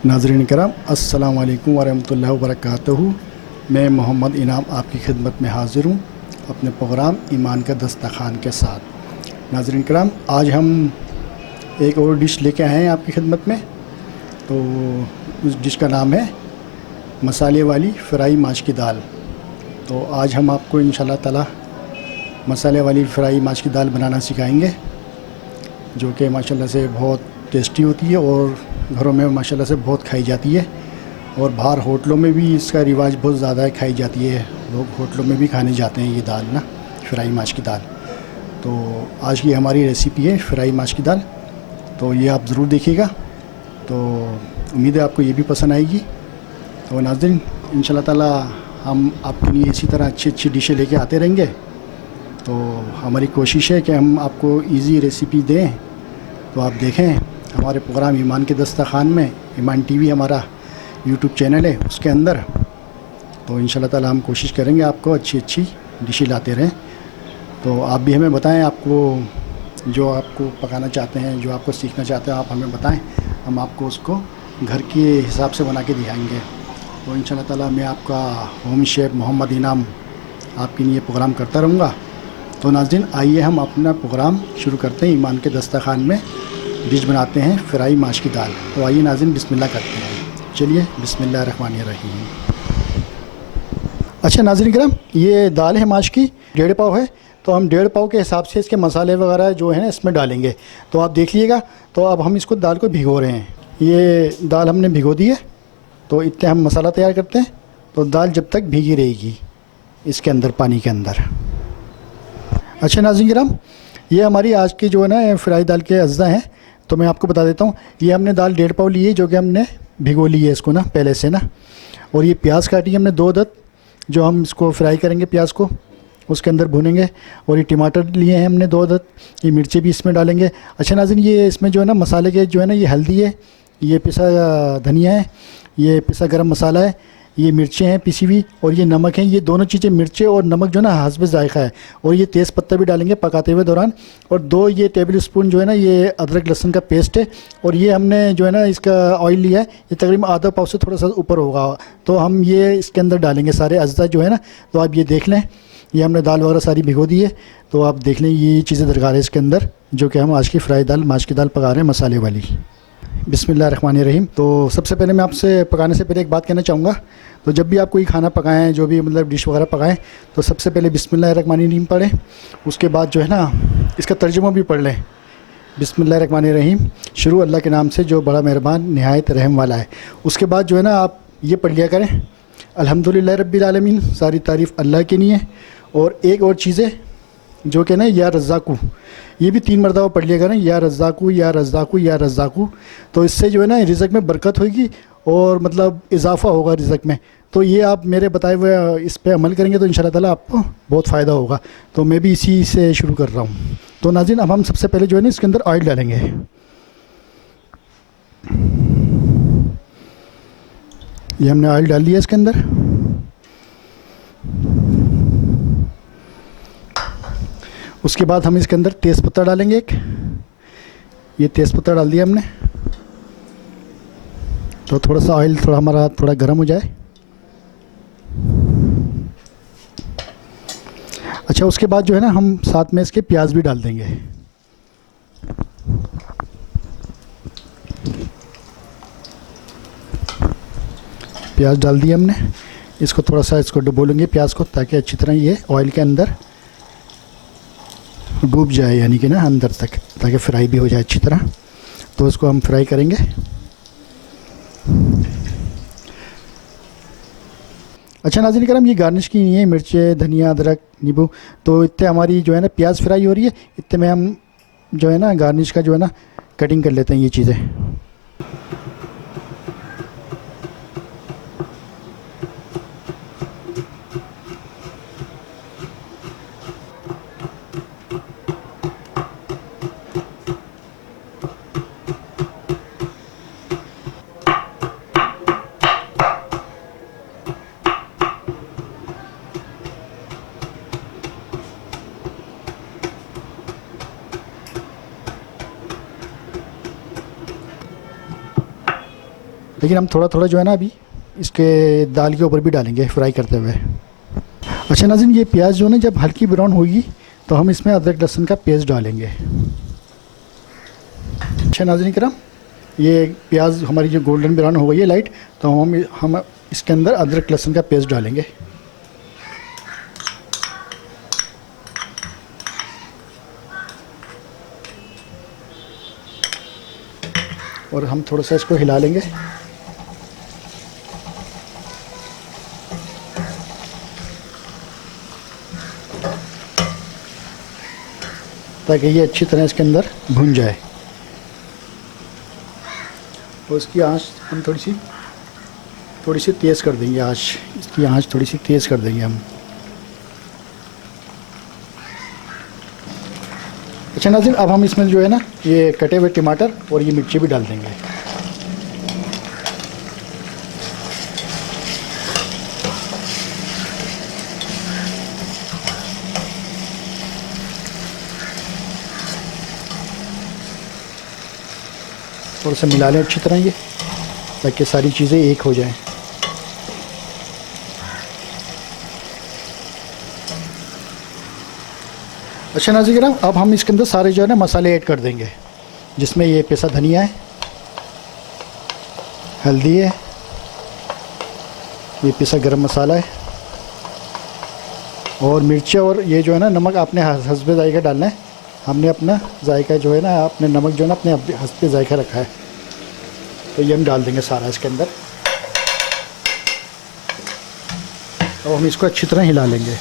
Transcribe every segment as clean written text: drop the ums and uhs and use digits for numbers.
नाज़रीन करम अस्सलाम वालेकुम वरहमतुल्लाहि वबरकातुहू। मैं मोहम्मद इनाम आपकी खिदमत में हाज़िर हूँ अपने प्रोग्राम ईमान का दस्तरखान के साथ। नाज़रीन करम आज हम एक और डिश लेके आए हैं आपकी खिदमत में। तो उस डिश का नाम है मसाले वाली फ्राई माश की दाल। तो आज हम आपको इंशाल्लाह ताला मसाले वाली फ्राई माश की दाल बनाना सिखाएंगे, जो कि माशाल्लाह से बहुत टेस्टी होती है और घरों में माशाल्लाह से बहुत खाई जाती है। और बाहर होटलों में भी इसका रिवाज बहुत ज़्यादा है, खाई जाती है। लोग होटलों में भी खाने जाते हैं ये दाल ना, फ्राई माश की दाल। तो आज की हमारी रेसिपी है फ्राई माश की दाल। तो ये आप ज़रूर देखिएगा। तो उम्मीद है आपको ये भी पसंद आएगी। तो नाज़रीन इंशाल्लाह ताला हम आपके लिए इसी तरह अच्छी अच्छी डिशें लेके आते रहेंगे। तो हमारी कोशिश है कि हम आपको इजी रेसिपी दें। तो आप देखें हमारे प्रोग्राम ईमान के दस्तरखान में, ईमान टीवी हमारा यूट्यूब चैनल है, उसके अंदर। तो इंशाल्लाह ताला हम कोशिश करेंगे आपको अच्छी अच्छी डिशें लाते रहें। तो आप भी हमें बताएं, आपको जो आपको पकाना चाहते हैं, जो आपको सीखना चाहते हैं, आप हमें बताएं। हम आपको उसको घर के हिसाब से बना के दिखाएंगे। तो इंशाल्लाह ताला मैं आपका होम शेफ़ मोहम्मद इनाम आपके लिए प्रोग्राम करता रहूँगा। तो नाज़रीन आइए हम अपना प्रोग्राम शुरू करते हैं। ईमान के दस्तरखान में डिश बनाते हैं फ्राई माश की दाल। तो आइए नाज़रीन बिस्मिल्लाह करते हैं। चलिए बिस्मिल्लाहिर्रहमानिर्रहीम। अच्छा नाज़रीन करम, ये दाल है माश की, 1.5 पाव है। तो हम 1.5 पाव के हिसाब से इसके मसाले वगैरह जो है ना इसमें डालेंगे। तो आप देख लीजिएगा। तो अब हम इसको दाल को भिगो रहे हैं। ये दाल हमने भिगो दी है। तो इतने हम मसाला तैयार करते हैं। तो दाल जब तक भीगी रहेगी इसके अंदर, पानी के अंदर। अच्छा नाज़रीन किराम, ये हमारी आज की जो है ना फ्राई दाल के अज्जा हैं। तो मैं आपको बता देता हूँ, ये हमने दाल 1.5 पाव ली है, जो कि हमने भिगो ली है इसको ना पहले से ना। और ये प्याज काटी है हमने 2 अदद, जो हम इसको फ्राई करेंगे, प्याज को उसके अंदर भूनेंगे। और ये टमाटर लिए हैं हमने 2 अदद, ये मिर्ची भी इसमें डालेंगे। अच्छा नाज़रीन, ये इसमें जो है ना मसाले के जो है ना, ये हल्दी है, ये पिसा धनिया है, ये पिसा गरम मसाला है, ये मिर्चें हैं पिसी हुई, और ये नमक है। ये दोनों चीज़ें, मिर्चें और नमक जो है ना हस्ब जायका है। और ये तेज़ पत्ता भी डालेंगे पकाते हुए दौरान। और 2 ये टेबल स्पून जो है ना ये अदरक लहसुन का पेस्ट है। और ये हमने जो है ना इसका ऑयल लिया है, ये तकरीबन आधा पाव से थोड़ा सा ऊपर होगा। तो हम ये इसके अंदर डालेंगे सारे अज्जा जो है ना। तो आप ये देख लें, ये हमने दाल वगैरह सारी भिगो दी है। तो आप देख लें ये चीज़ें दरकार है इसके अंदर, जो कि हम आज की फ्राई दाल माश की दाल पका रहे हैं मसाले वाली। बिस्मिल्लाहिर्रहमानिर्रहीम। तो सबसे पहले मैं आपसे पकाने से पहले एक बात कहना चाहूँगा। तो जब भी आप कोई खाना पकाएं, जो भी मतलब डिश वगैरह पकाएं, तो सबसे पहले बिस्मिल्लाहिर्रहमानिर्रहीम पढ़ें। उसके बाद जो है ना इसका तर्जुमा भी पढ़ लें। बिस्मिल्लाहिर्रहमानिर्रहीम, शुरू अल्लाह के नाम से जो बड़ा मेहरबान निहायत रहम वाला है। उसके बाद जो है ना आप ये पढ़ लिया करें, अल्हम्दुलिल्लाह रब्बिल आलमीन, सारी तारीफ़ अल्लाह की नहीं है। और एक और चीज़ें जो कि ना या रज़्ज़ाकू, ये भी 3 मरतबा पढ़ लिया करें, या रज़्ज़ाकू या रज़्ज़ाकू या रज़्ज़ाकू। तो इससे जो है ना रिज़्क़ में बरकत होगी और मतलब इजाफ़ा होगा रिज़्क़ में। तो ये आप मेरे बताए हुए इस पे अमल करेंगे तो इंशाल्लाह ताला आपको बहुत फ़ायदा होगा। तो मैं भी इसी से शुरू कर रहा हूँ। तो नाज़रीन अब हम सबसे पहले जो है ना इसके अंदर ऑयल डालेंगे। ये हमने ऑयल डाल दिया इसके अंदर। उसके बाद हम इसके अंदर तेज़पत्ता डालेंगे एक, ये तेज़पत्ता डाल दिया हमने। तो थोड़ा सा ऑयल थोड़ा हमारा थोड़ा गर्म हो जाए। अच्छा, उसके बाद जो है ना हम साथ में इसके प्याज भी डाल देंगे। प्याज डाल दिया हमने। इसको थोड़ा सा इसको डुबो लेंगे प्याज को, ताकि अच्छी तरह ये ऑयल के अंदर डूब जाए, यानी कि ना अंदर तक, ताकि फ्राई भी हो जाए अच्छी तरह। तो इसको हम फ्राई करेंगे। अच्छा नाज़रीन करम, ये गार्निश की नहीं है, मिर्चें, धनिया, अदरक, नींबू। तो इतने हमारी जो है ना प्याज फ्राई हो रही है, इतने में हम जो है ना गार्निश का जो है ना कटिंग कर लेते हैं ये चीज़ें। लेकिन हम थोड़ा थोड़ा जो है ना अभी इसके दाल के ऊपर भी डालेंगे फ्राई करते हुए। अच्छा नाज़रीन, ये प्याज जो है ना जब हल्की ब्राउन होगी तो हम इसमें अदरक लहसुन का पेस्ट डालेंगे। अच्छा नाज़रीन किराम, ये प्याज हमारी जो गोल्डन ब्राउन हो गई है लाइट, तो हम इसके अंदर अदरक लहसुन का पेस्ट डालेंगे। और हम थोड़ा सा इसको हिला लेंगे। ताकि ये अच्छी तरह इसके अंदर भुन जाए। और इसकी आंच हम थोड़ी सी तेज़ कर देंगे। इसकी आंच थोड़ी सी तेज़ कर देंगे हम। अच्छा नाज़रीन, अब हम इसमें जो है ना ये कटे हुए टमाटर और ये मिर्ची भी डाल देंगे। थोड़ा सा मिला लें अच्छी तरह ये, ताकि सारी चीज़ें एक हो जाएं। अच्छा नाज़रीन, अब हम इसके अंदर सारे जो है ना मसाले ऐड कर देंगे, जिसमें ये पिसा धनिया है, हल्दी है, ये पिसा गरम मसाला है और मिर्ची, और ये जो है ना नमक आपने हस्बे जायका डालना है। हमने अपना जायका जो है ना, अपने नमक जो है ना अपने हस्बे जायका रखा है, तो ये हम डाल देंगे सारा इसके अंदर। और हम इसको अच्छी तरह हिला लेंगे।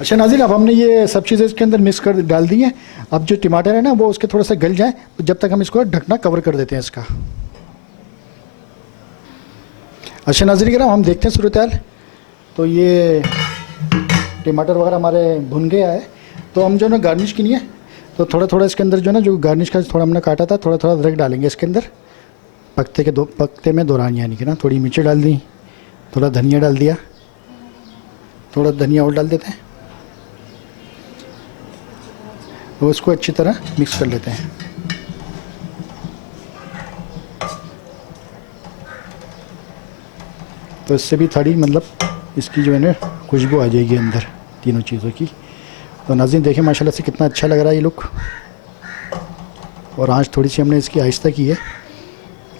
अच्छा नाज़रीन, अब हमने ये सब चीज़ें इसके अंदर मिक्स कर डाल दी हैं। अब जो टमाटर है ना वो उसके थोड़ा सा गल जाए, तो जब तक हम इसको ढकना कवर कर देते हैं इसका। अच्छा नाज़रीन, हम देखते हैं सूरत हाल। तो ये टमाटर वगैरह हमारे भुन गया है, तो हम जो ना गार्निश की नहीं है, तो थोड़ा थोड़ा इसके अंदर जो ना जो गार्निश का थोड़ा हमने काटा था, थोड़ा थोड़ा अदरक डालेंगे इसके अंदर। पकते में दौरान, यानी कि ना थोड़ी मिर्ची डाल दी, थोड़ा धनिया डाल दिया, थोड़ा धनिया और डाल देते हैं और उसको अच्छी तरह मिक्स कर लेते हैं। तो इससे भी थोड़ी मतलब इसकी जो है ना खुशबू आ जाएगी अंदर तीनों चीज़ों की। तो नाज़रीन देखें माशाल्लाह से कितना अच्छा लग रहा है ये लुक। और आंच थोड़ी सी हमने इसकी आहिस्ता की है।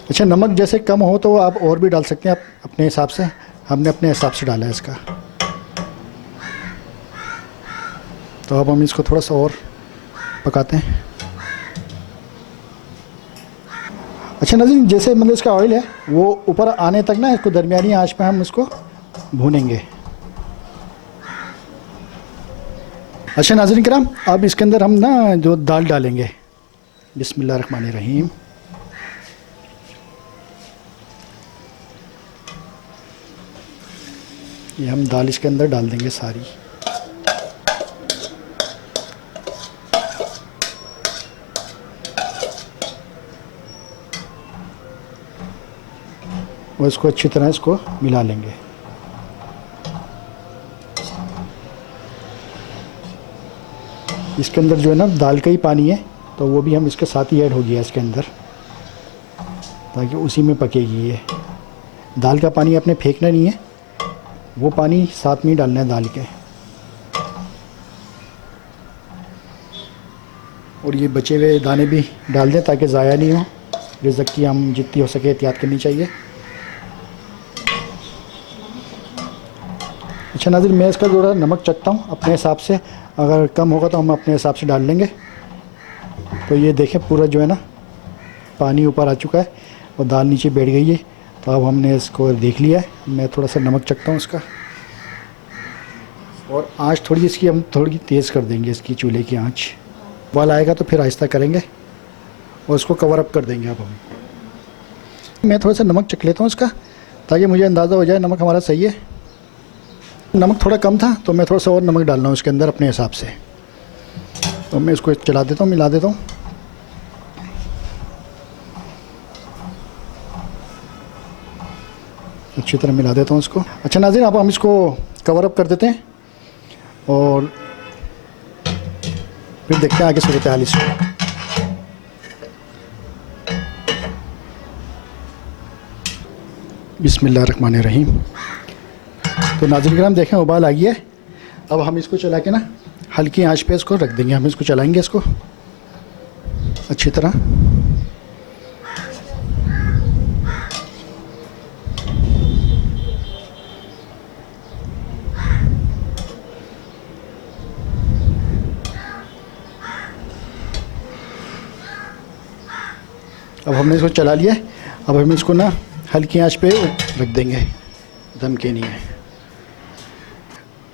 अच्छा, नमक जैसे कम हो तो आप और भी डाल सकते हैं, आप अपने हिसाब से। हमने अपने हिसाब से डाला है इसका। तो अब हम इसको थोड़ा सा और पकाते हैं। अच्छा नाज़रीन, जैसे मतलब इसका ऑयल है वो ऊपर आने तक ना इसको दरमियानी आंच पे हम इसको भूनेंगे। अच्छा नाज़रीन किराम, अब इसके अंदर हम ना जो दाल डालेंगे। बिस्मिल्लाहिर्रहमानिर्रहीम। ये हम दाल इसके अंदर डाल देंगे सारी। और इसको अच्छी तरह इसको मिला लेंगे। इसके अंदर जो है ना दाल का ही पानी है, तो वो भी हम इसके साथ ही ऐड हो गया इसके अंदर, ताकि उसी में पकेगी ये। दाल का पानी आपने फेंकना नहीं है, वो पानी साथ में ही डालना है दाल के। और ये बचे हुए दाने भी डाल दें ताकि ज़ाया नहीं हो। रिज़्क़ की हम जितनी हो सके एहतियात करनी चाहिए। अच्छा नाज़रीन, मैं इसका थोड़ा नमक चखता हूँ अपने हिसाब से, अगर कम होगा तो हम अपने हिसाब से डाल लेंगे। तो ये देखें पूरा जो है ना पानी ऊपर आ चुका है और दाल नीचे बैठ गई है। तो अब हमने इसको देख लिया है। मैं थोड़ा सा नमक चखता हूँ इसका। और आँच थोड़ी इसकी हम थोड़ी तेज़ कर देंगे, इसकी चूल्हे की आँच। उबाल आएगा तो फिर आहिस्ता करेंगे और इसको कवर अप कर देंगे। अब हम मैं थोड़ा सा नमक चख लेता हूँ इसका, ताकि मुझे अंदाज़ा हो जाए नमक हमारा सही है। नमक थोड़ा कम था तो मैं थोड़ा सा और नमक डाल रहा हूँ इसके अंदर अपने हिसाब से। तो मैं इसको चला देता हूँ, मिला देता हूँ। अच्छी तरह मिला देता हूँ इसको। अच्छा नाज़रीन, अब हम इसको कवर अप कर देते हैं और फिर देखते हैं आगे सूरत हाल इसको। बिस्मिल्लाहिर्रहमानिर्रहीम। तो नाज़रीन किराम देखें उबाल आ गया है। अब हम इसको चला के ना हल्की आंच पे इसको रख देंगे। हम इसको चलाएंगे इसको अच्छी तरह। अब हमने इसको चला लिया है। अब हम इसको ना हल्की आंच पे रख देंगे, दम के नहीं है।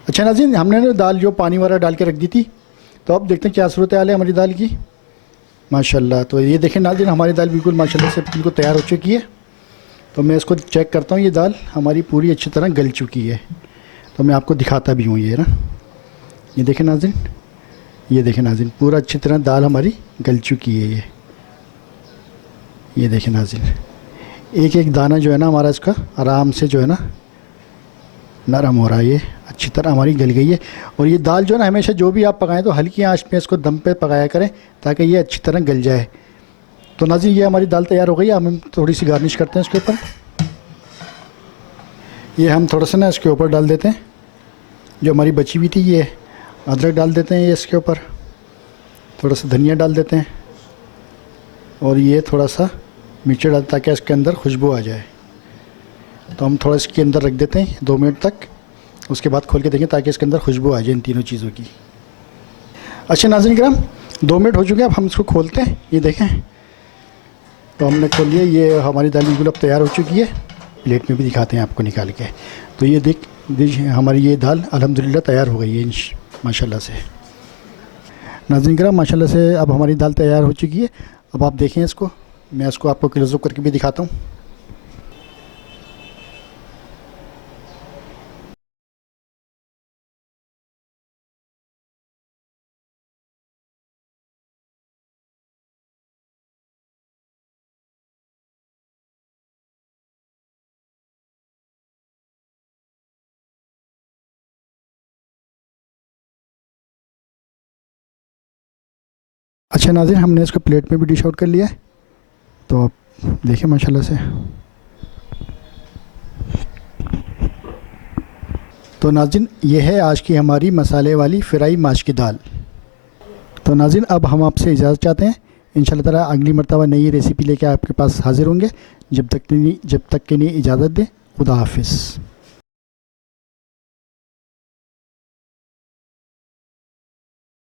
अच्छा नाज़रीन, हमने ना दाल जो पानी वाला डाल के रख दी थी, तो अब देखते हैं क्या सूरत हाल है हमारी दाल की। माशाल्लाह, तो ये देखें नाज़रीन, हमारी दाल बिल्कुल माशाल्लाह से बिल्कुल तैयार हो चुकी है। तो मैं इसको चेक करता हूँ, ये दाल हमारी पूरी अच्छी तरह गल चुकी है। तो मैं आपको दिखाता भी हूँ ये ना, ये देखें नाज़रीन, ये देखें नाज़रीन, पूरा अच्छी तरह दाल हमारी गल चुकी है। ये देखें नाज़रीन, एक एक दाना जो है ना हमारा इसका आराम से जो है ना नरम हो रहा है। ये अच्छी तरह हमारी गल गई है। और ये दाल जो है ना हमेशा जो भी आप पकाएं तो हल्की आंच पे इसको दम पे पकाया करें ताकि ये अच्छी तरह गल जाए। तो नाज़रीन ये हमारी दाल तैयार हो गई है। हम थोड़ी सी गार्निश करते हैं इसके ऊपर। ये हम थोड़ा सा ना इसके ऊपर डाल देते हैं जो हमारी बची हुई थी, ये अदरक डाल देते हैं, ये इसके ऊपर थोड़ा सा धनिया डाल देते हैं और ये थोड़ा सा मिर्ची डाल ताकि इसके अंदर खुशबू आ जाए। तो हम थोड़ा इसके अंदर रख देते हैं 2 मिनट तक, उसके बाद खोल के देखें ताकि इसके अंदर खुशबू आ जाए इन तीनों चीज़ों की। अच्छा नाज़रीन किराम, 2 मिनट हो चुके हैं। अब हम इसको खोलते हैं। ये देखें, तो हमने खोल लिया। ये हमारी दाल बिल्कुल अब तैयार हो चुकी है। प्लेट में भी दिखाते हैं आपको निकाल के। तो ये दीजिए हमारी ये दाल अल्हम्दुलिल्लाह तैयार हो गई है माशाल्लाह से। नाज़रीन किराम माशाल्लाह से अब हमारी दाल तैयार हो चुकी है। अब आप देखें इसको, मैं इसको आपको क्लोज़अप करके भी दिखाता हूँ। अच्छा नाज़रीन, हमने इसको प्लेट में भी डिश आउट कर लिया है। तो आप देखिए माशाल्लाह से। तो नाज़रीन ये है आज की हमारी मसाले वाली फ्राई माश की दाल। तो नाज़रीन अब हम आपसे इजाज़त चाहते हैं। इंशाल्लाह ताला अगली मर्तबा नई रेसिपी लेके आपके पास हाज़िर होंगे। जब तक के लिए इजाज़त दें। खुदा हाफिज़।